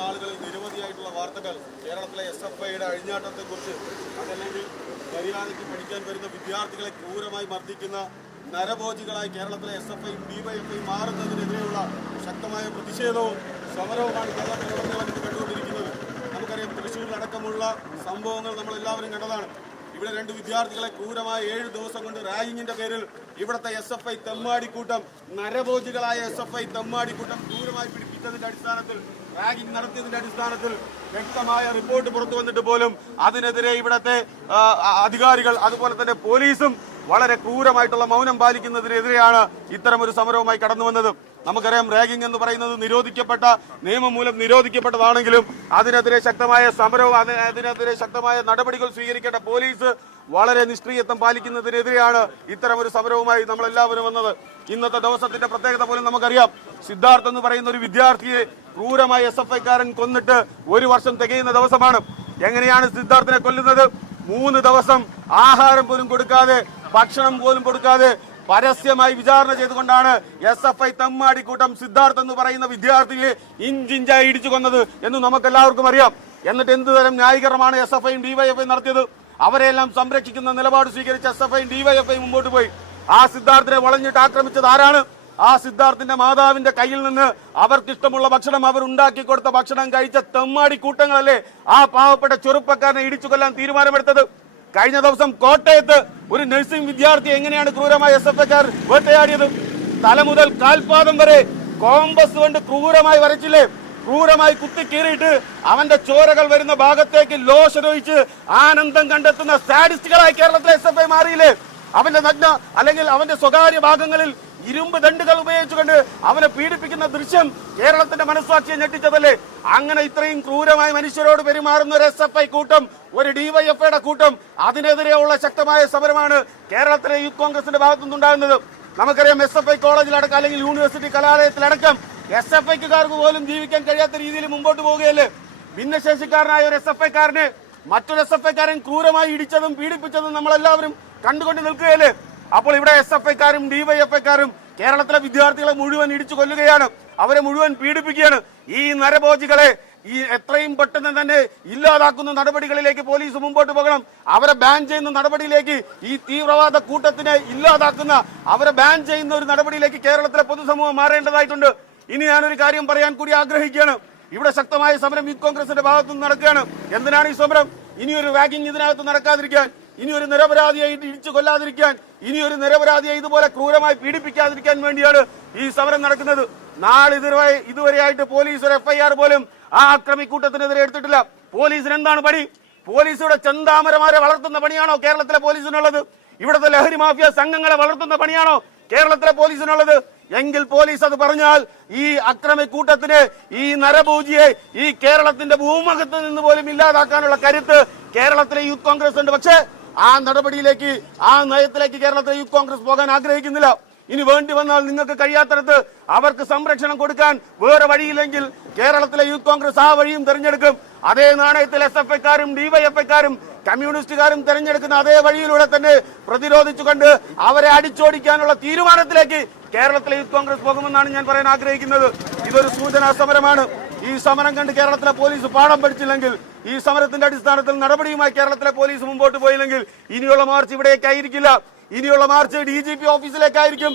നാളുകളിൽ നിരവധിയായിട്ടുള്ള വാർത്തകൾ കേരളത്തിലെ എസ് എഫ് ഐയുടെ അഴിഞ്ഞാട്ടത്തെക്കുറിച്ച് അതല്ലെങ്കിൽ മര്യാദയ്ക്ക് പഠിക്കാൻ വരുന്ന വിദ്യാർത്ഥികളെ ക്രൂരമായി മർദ്ദിക്കുന്ന നരഭോജികളായി കേരളത്തിലെ എസ് എഫ് ഐയും ഡിവൈഎഫ്ഐ മാറുന്നതിനെതിരെയുള്ള ശക്തമായ പ്രതിഷേധവും സമരവുമാണ് ഇത് കണ്ടുകൊണ്ടിരിക്കുന്നത്. നമുക്കറിയാം തൃശ്ശൂരിലടക്കമുള്ള സംഭവങ്ങൾ നമ്മളെല്ലാവരും കണ്ടതാണ്. ഇവിടെ രണ്ട് വിദ്യാർത്ഥികളെ ക്രൂരമായ ഏഴ് ദിവസം കൊണ്ട് റാഗിങ്ങിന്റെ പേരിൽ ഇവിടുത്തെ എസ് എഫ് ഐ തെമ്മാടിക്കൂട്ടം നരഭോജികളായ എസ് എഫ് ഐ തെമ്മാടിക്കൂട്ടം ക്രൂരമായി പിടിപ്പിച്ചതിന്റെ അടിസ്ഥാനത്തിൽ റാഗിംഗ് നടത്തിയതിന്റെ അടിസ്ഥാനത്തിൽ വ്യക്തമായ റിപ്പോർട്ട് പുറത്തു വന്നിട്ട് പോലും അതിനെതിരെ ഇവിടത്തെ അധികാരികൾ അതുപോലെ തന്നെ പോലീസും വളരെ ക്രൂരമായിട്ടുള്ള മൗനം പാലിക്കുന്നതിനെതിരെയാണ് ഒരു സമരവുമായി കടന്നു വന്നത്. നമുക്കറിയാം റാഗിംഗ് എന്ന് പറയുന്നത് നിരോധിക്കപ്പെട്ട നിയമം മൂലം നിരോധിക്കപ്പെട്ടതാണെങ്കിലും അതിനെതിരെ ശക്തമായ സമരവും അതിനെതിരെ ശക്തമായ നടപടികൾ സ്വീകരിക്കേണ്ട പോലീസ് വളരെ നിഷ്ക്രിയത്വം പാലിക്കുന്നതിനെതിരെയാണ് ഒരു സമരവുമായി നമ്മളെല്ലാവരും വന്നത്. ഇന്നത്തെ ദിവസത്തിന്റെ പ്രത്യേകത പോലും നമുക്കറിയാം. സിദ്ധാർത്ഥ് എന്ന് പറയുന്ന ഒരു വിദ്യാർത്ഥിയെ ക്രൂരമായി എസ് എഫ് ഐക്കാരൻ കൊന്നിട്ട് ഒരു വർഷം തികയുന്ന ദിവസമാണ്. എങ്ങനെയാണ് സിദ്ധാർത്ഥിനെ കൊല്ലുന്നത്? മൂന്ന് ദിവസം ആഹാരം പോലും കൊടുക്കാതെ ഭക്ഷണം പോലും കൊടുക്കാതെ പരസ്യമായി വിചാരണ ചെയ്തുകൊണ്ടാണ് എസ് എഫ് ഐ തമ്മാടിക്കൂട്ടം സിദ്ധാർത്ഥ് എന്ന് പറയുന്ന വിദ്യാർത്ഥിയെ ഇഞ്ചിഞ്ചായി ഇടിച്ചു കൊന്നത് എന്ന് നമുക്ക് എല്ലാവർക്കും അറിയാം. എന്നിട്ട് എന്ത് തരം ന്യായീകരണമാണ് എസ് എഫ് ഐയും ഡിവൈഎഫ്ഐ നടത്തിയത്? അവരെല്ലാം സംരക്ഷിക്കുന്ന നിലപാട് സ്വീകരിച്ച എസ് എഫ് ഐയും ഡിവൈഎഫ്ഐ മുമ്പോട്ട് പോയി. ആ സിദ്ധാർത്ഥിനെ വളഞ്ഞിട്ട് ആക്രമിച്ചത് ആരാണ്? ആ സിദ്ധാർത്ഥിന്റെ മാതാവിന്റെ കയ്യിൽ നിന്ന് അവർക്കിഷ്ടമുള്ള ഭക്ഷണം അവർ ഉണ്ടാക്കി കൊടുത്ത ഭക്ഷണം കഴിച്ച തെമ്മാടി കൂട്ടങ്ങളല്ലേ ആ പാവപ്പെട്ട ചെറുപ്പക്കാരനെ ഇടിച്ചു കൊല്ലാൻ തീരുമാനമെടുത്തത്? കഴിഞ്ഞ ദിവസം കോട്ടയത്ത് ഒരു നഴ്സിംഗ് വിദ്യാർത്ഥി എങ്ങനെയാണ് ക്രൂരമായി എസ് എഫ് എക്കാർ വേട്ടയാടിയത്? തല മുതൽ കാൽപാദം വരെ കോമ്പസ് കൊണ്ട് ക്രൂരമായി വരച്ചില്ലേ? ക്രൂരമായി കുത്തി കുത്തിക്കീറിയിട്ട് അവന്റെ ചോരകൾ വരുന്ന ഭാഗത്തേക്ക് ലോഷനൊഴിച്ച് ആനന്ദം കണ്ടെത്തുന്ന സാഡിസ്റ്റുകളായി കേരളത്തിലെ എസ് എഫ് ഐ മാറിയില്ലേ? അവന്റെ നഗ്ന അല്ലെങ്കിൽ അവന്റെ സ്വകാര്യ ഭാഗങ്ങളിൽ ഇരുമ്പ് ദണ്ടുകൾ ഉപയോഗിച്ചുകൊണ്ട് അവനെ പീഡിപ്പിക്കുന്ന ദൃശ്യം കേരളത്തിന്റെ മനസ്സാക്ഷിയെ ഞെട്ടിച്ചതല്ലേ? അങ്ങനെ ഇത്രയും ക്രൂരമായി മനുഷ്യരോട് പെരുമാറുന്ന ഒരു എസ് എഫ് ഐ കൂട്ടം ഒരു ഡിവൈഎഫ്ഐയുടെ കൂട്ടം അതിനെതിരെയുള്ള ശക്തമായ സമരമാണ് കേരളത്തിലെ യൂത്ത് കോൺഗ്രസിന്റെ ഭാഗത്തുനിന്നുണ്ടാകുന്നത്. നമുക്കറിയാം എസ് എഫ് ഐ കോളേജിലടക്കം അല്ലെങ്കിൽ യൂണിവേഴ്സിറ്റി കലാലയത്തിലടക്കം എസ് എഫ് ഐക്കാർക്ക് പോലും ജീവിക്കാൻ കഴിയാത്ത രീതിയിൽ മുമ്പോട്ട് പോവുകയല്ലേ? ഭിന്നശേഷിക്കാരനായ ഒരു എസ് എഫ് ഐക്കാരനെ മറ്റൊരു എസ് എഫ് ഐക്കാരൻ ക്രൂരമായി ഇടിച്ചതും പീഡിപ്പിച്ചതും നമ്മളെല്ലാവരും കണ്ടുകൊണ്ട് നിൽക്കുകയല്ലേ? അപ്പോൾ ഇവിടെ എസ് എഫ് ഐക്കാരും ഡിവൈഎഫ്ഐക്കാരും കേരളത്തിലെ വിദ്യാർത്ഥികളെ മുഴുവൻ ഇടിച്ചു കൊല്ലുകയാണ്. അവരെ മുഴുവൻ പീഡിപ്പിക്കുകയാണ്. ഈ നരഭോജികളെ ഈ എത്രയും പെട്ടെന്ന് തന്നെ ഇല്ലാതാക്കുന്ന നടപടികളിലേക്ക് പോലീസ് മുമ്പോട്ട് പോകണം. അവരെ ബാൻ ചെയ്യുന്ന നടപടിയിലേക്ക് ഈ തീവ്രവാദ കൂട്ടത്തിനെ ഇല്ലാതാക്കുന്ന അവരെ ബാൻ ചെയ്യുന്ന ഒരു നടപടിയിലേക്ക് കേരളത്തിലെ പൊതുസമൂഹം മാറേണ്ടതായിട്ടുണ്ട്. ഇനി ഞാനൊരു കാര്യം പറയാൻ കൂടി ആഗ്രഹിക്കുകയാണ്. ഇവിടെ ശക്തമായ സമരം യൂത്ത് കോൺഗ്രസിന്റെ ഭാഗത്തു നിന്ന് നടക്കുകയാണ്. എന്തിനാണ് ഈ സമരം? ഇനിയൊരു വാഗിങ് ഇതിനകത്ത് നടക്കാതിരിക്കാൻ ഇനി ഒരു നിരപരാധിയായി ഇടിച്ചു കൊല്ലാതിരിക്കാൻ ഇനി ഒരു നിരപരാധിയെ ഇതുപോലെ ക്രൂരമായി പീഡിപ്പിക്കാതിരിക്കാൻ വേണ്ടിയാണ് ഈ സമരം നടക്കുന്നത്. നാളെ ഇതുവരെ ഇതുവരെയായിട്ട് പോലീസ് ഒരു എഫ്ഐആർ പോലും ആ അക്രമിക്കൂട്ടത്തിനെതിരെ എടുത്തിട്ടില്ല. പോലീസിന് എന്താണ് പണി? പോലീസിയുടെ ചന്താമരമാരെ വളർത്തുന്ന പണിയാണോ കേരളത്തിലെ പോലീസിനുള്ളത്? ഇവിടുത്തെ ലഹരി മാഫിയ സംഘങ്ങളെ വളർത്തുന്ന പണിയാണോ കേരളത്തിലെ പോലീസിനുള്ളത്? എങ്കിൽ പോലീസ് അത് പറഞ്ഞാൽ ഈ അക്രമിക്കൂട്ടത്തിന് ഈ നരഭൂജിയെ ഈ കേരളത്തിന്റെ ഭൂമുഖത്ത് നിന്ന് പോലും ഇല്ലാതാക്കാനുള്ള കരുത്ത് കേരളത്തിലെ യൂത്ത് കോൺഗ്രസ് ഉണ്ട്. പക്ഷേ ആ നടപടിയിലേക്ക് ആ നയത്തിലേക്ക് കേരളത്തിലെ യൂത്ത് കോൺഗ്രസ് പോകാൻ ആഗ്രഹിക്കുന്നില്ല. ഇനി വേണ്ടി വന്നാൽ നിങ്ങൾക്ക് കഴിയാത്തടത്ത് അവർക്ക് സംരക്ഷണം കൊടുക്കാൻ വേറെ വഴിയില്ലെങ്കിൽ കേരളത്തിലെ യൂത്ത് കോൺഗ്രസ് ആ വഴിയും തെരഞ്ഞെടുക്കും. അതേ നാണയത്തിൽ എസ് എഫ് ഐക്കാരും ഡിവൈഎഫ്ഐക്കാരും കമ്മ്യൂണിസ്റ്റുകാരും തെരഞ്ഞെടുക്കുന്ന അതേ വഴിയിലൂടെ തന്നെ പ്രതിരോധിച്ചുകൊണ്ട് അവരെ അടിച്ചോടിക്കാനുള്ള തീരുമാനത്തിലേക്ക് കേരളത്തിലെ യൂത്ത് കോൺഗ്രസ് പോകുമെന്നാണ് ഞാൻ പറയാൻ ആഗ്രഹിക്കുന്നത്. ഇതൊരു സൂചനാ സമരമാണ്. ഈ സമരം കണ്ട് കേരളത്തിലെ പോലീസ് പാഠം പഠിച്ചില്ലെങ്കിൽ ഈ സമരത്തിന്റെ അടിസ്ഥാനത്തിൽ നടപടിയുമായി കേരളത്തിലെ പോലീസ് മുമ്പോട്ട് പോയില്ലെങ്കിൽ ഇനിയുള്ള മാർച്ച് ഇവിടേക്കായിരിക്കില്ല. ഇനിയുള്ള മാർച്ച് ഡി ജി പി ഓഫീസിലേക്കായിരിക്കും.